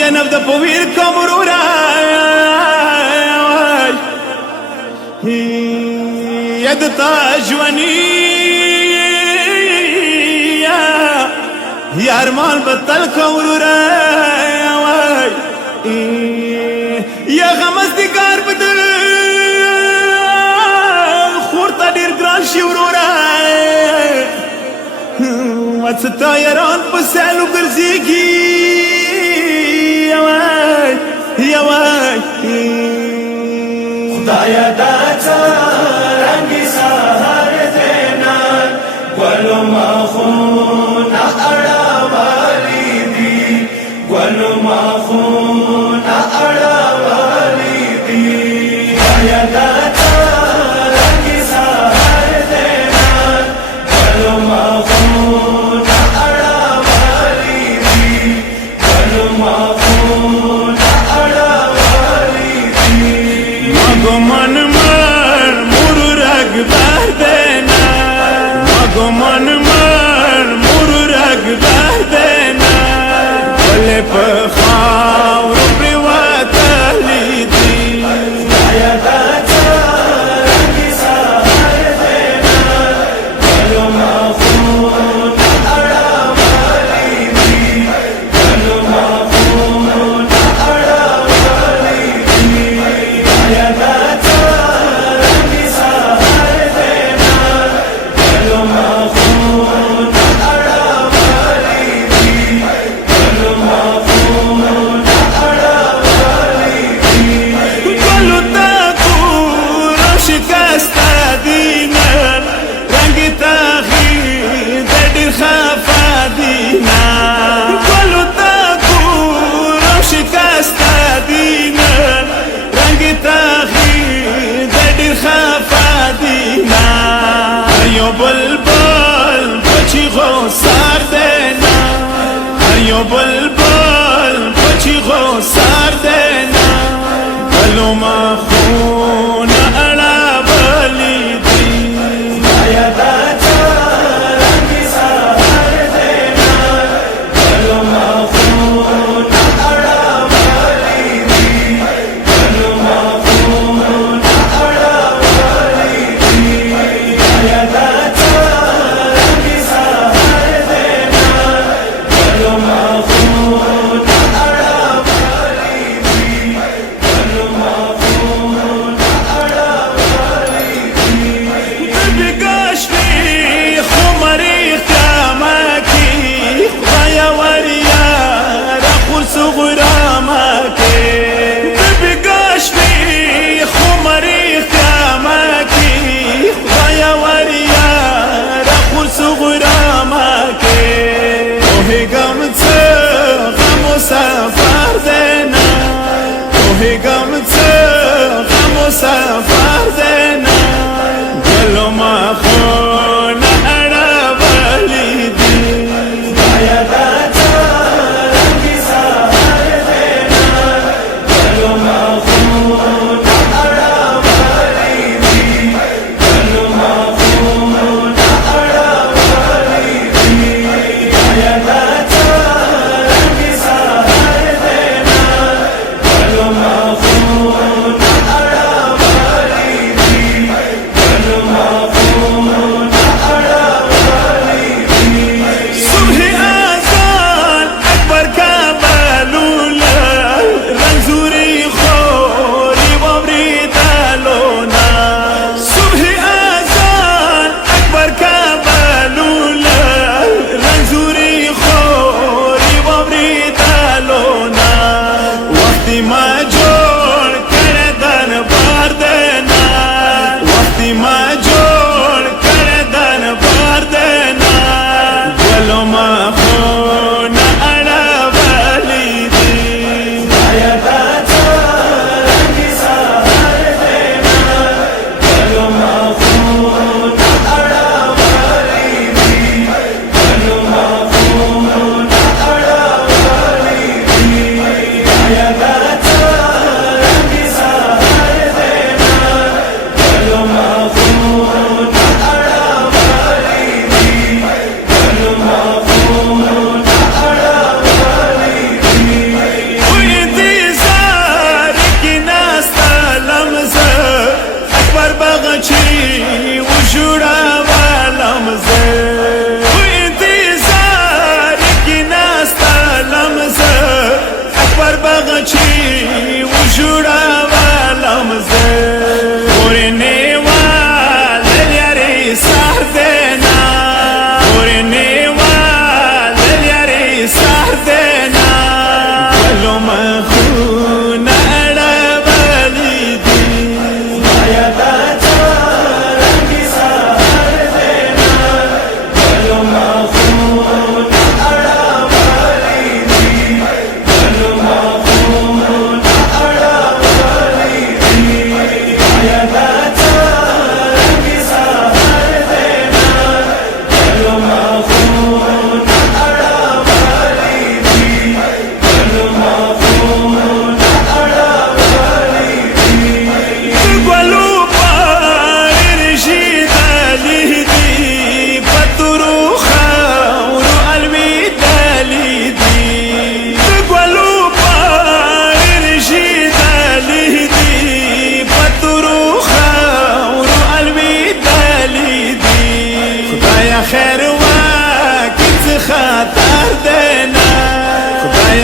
ينفذ بوير كمرورا يد تاجوني يا ارمان بطل كمرورا يا غمز دي كار بدل خورتا دير جران شورورا واتستايران بسالو برزيكي يا واي خدایا داتا رنگی سهار دینا گلو مخون اڑا والی دی گلو مخون اڑا والی دی خدایا داتا رنگی سهار دینا گلو مخون اڑا والی دی گلو مخون Mago man mar muru rag bardena Mago man mar muru rag bardena Wale pa khawr privat lidi خدایا داتا رنگی سهار دینا گلو مخون اڑا والی دی گلو مخون اڑا والی دی خدایا داتا رنگی سهار دینا گلو مخون اڑا والی دی گلو مخون اڑا والی دی Golu taku shikasta dina Rangi taghi dadir khafa dina Golu taku shikasta dina Rangi taghi dadir khafa dina Ayo bulbul bachi ghosar dena Ayo bulbul bachi ghosar dena Galo makhun ala balidi خدایا داتا رنگی سهار دینا گلو مخون اڑا والی دی گلو مخون اڑا والی دی خدایا داتا رنگی سهار دینا گلو مخون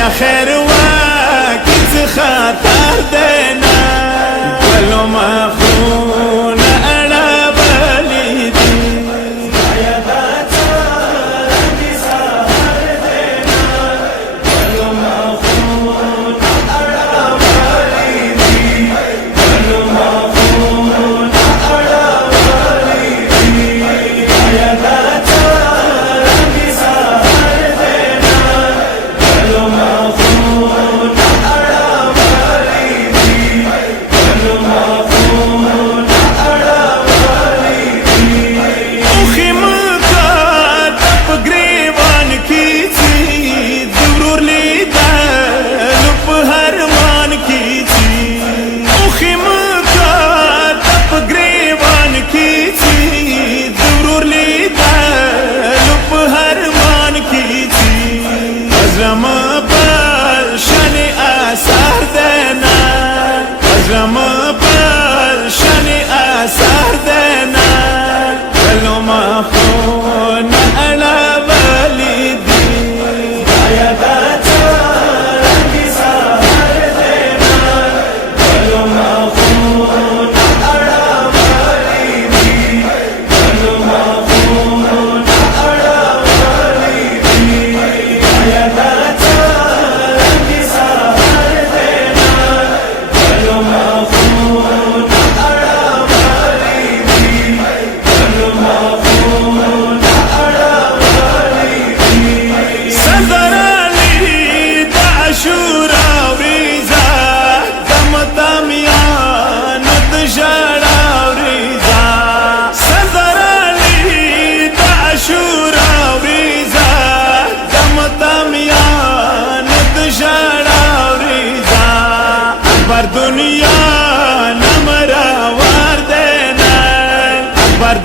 یا خیر واکی خاطر دینا گلو مخون اڑا بلی دی